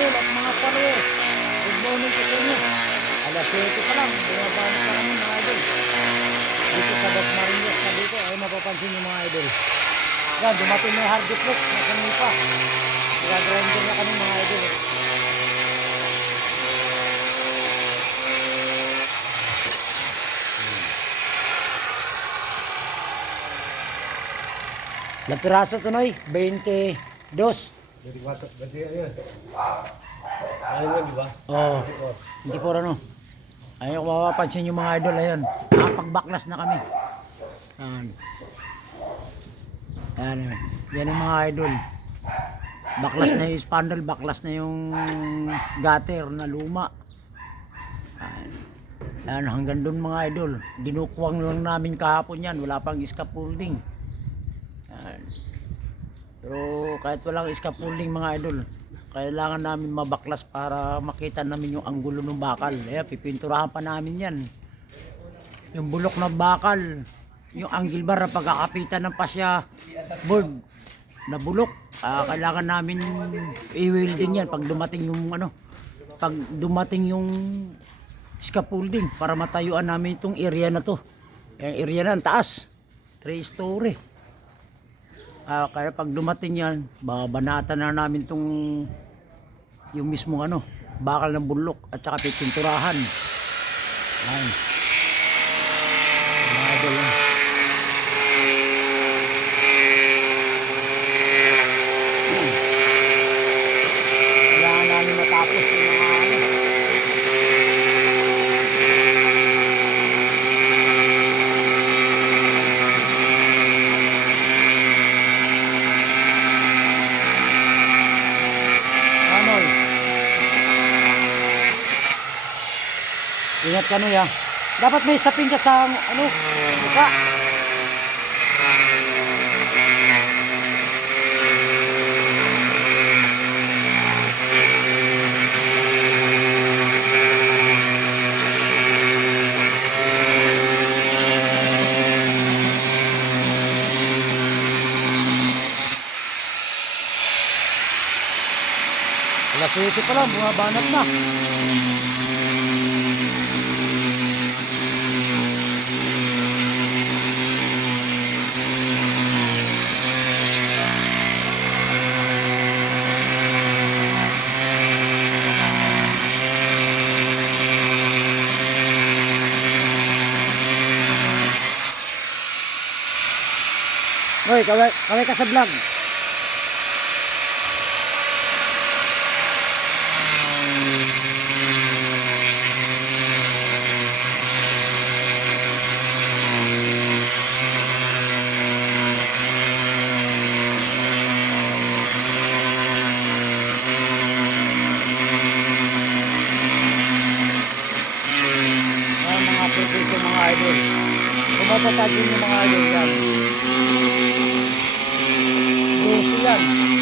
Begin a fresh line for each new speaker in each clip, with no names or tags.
idol at mga followers. Good morning po sa inyo. Alas 7 pa lang, bumaba na pa kami mga idol. Dito sa Dasmariñas na dito, ay mapapansin yung mga idol. Yan, dumating na yung hard disk na kanipa. Nag-grinder na kami mga idol. Ilang piraso to, Noy? 22.
Jadi watak, jadi ayun. Ayun yun, di ba?
Oo. Hindi po ano. Ayun, kung mapapansin yung mga idol, ayun. Nakapagbaklas na kami. Ayan. Ayan, ayan. Yan yung mga idol. Baklas na yung spandrel, baklas na yung gutter na luma. Ayan. Ayan, hanggang doon mga idol. Dinukwang lang namin kahapon yan. Wala pang scaffolding. Ayan. Pero kahit walang scaffolding mga idol, kailangan namin mabaklas para makita namin yung anggulo ng bakal. Kaya pipinturahan pa namin yan. Yung bulok ng bakal, yung angle bar na pagkakapitan ng pasya board na bulok, ah, kailangan namin i-welding yan pag dumating yung ano, pag dumating yung scaffolding para matayuan namin itong area na to. Yung area na, ang taas. 3 story. Ah, kaya pag dumating yan, babanatan na namin tong yung mismong ano, bakal ng bulok at saka pipinturahan. Ayan. Mga idol, yan. Kailangan namin matapos yung mga ano. Ano? Ingat ka no ya. Dapat may sapin ka sa ano, mukha. Alas 7 pa lang, bumabanat na. Hoy, kaway, kaway ka sa vlog. Ayan mga pipito mga idol. Kung mapapansin yung mga idol yan. Gusto yan.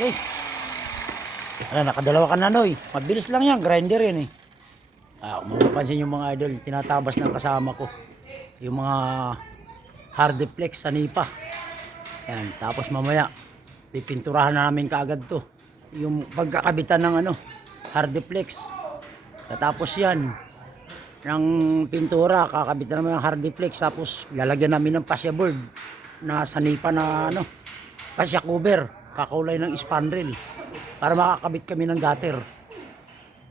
Okay. Ah, nakadalawa ka na noy. Mabilis lang yan, grinder yan eh. Ah, kung mapapansin yung mga idol, tinatabas ng kasama ko. Yung mga hardiplex sa nipa. Yan, tapos mamaya, pipinturahan na namin kaagad to. Yung pagkakabitan ng ano, hardiplex. Tapos yan, ng pintura, kakabitan naman ng hardiplex. Tapos lalagyan namin ng pasya board na sa nipa na ano, pasya cover, kakulay ng spandrel para makakabit kami ng gutter.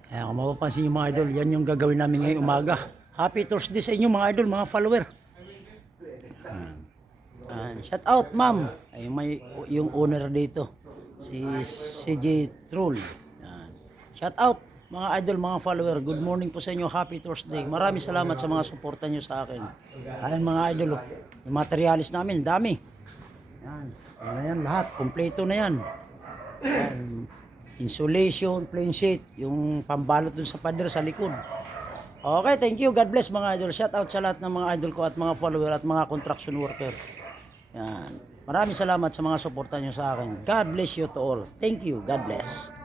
Kaya kung mapapansin yung mga idol, yan yung gagawin namin ngayong umaga. Happy Thursday sa inyo mga idol, mga follower. Ayan. shout out ma'am. Ay, may, yung owner dito, si CJ Troll. Ayan. Shout out mga idol, mga follower. Good morning po sa inyo. Happy Thursday. Maraming salamat sa mga suporta nyo sa akin. Ayan mga idol, oh. yung materialis namin, dami. Yan. Ano na yan lahat. Kompleto na yan. Yan. insulation, plain sheet, yung pambalot dun sa pader sa likod. Okay, thank you. God bless mga idol. Shout out sa lahat ng mga idol ko at mga follower at mga construction worker. Yan. Maraming salamat sa mga suporta nyo sa akin. God bless you to all. Thank you. God bless.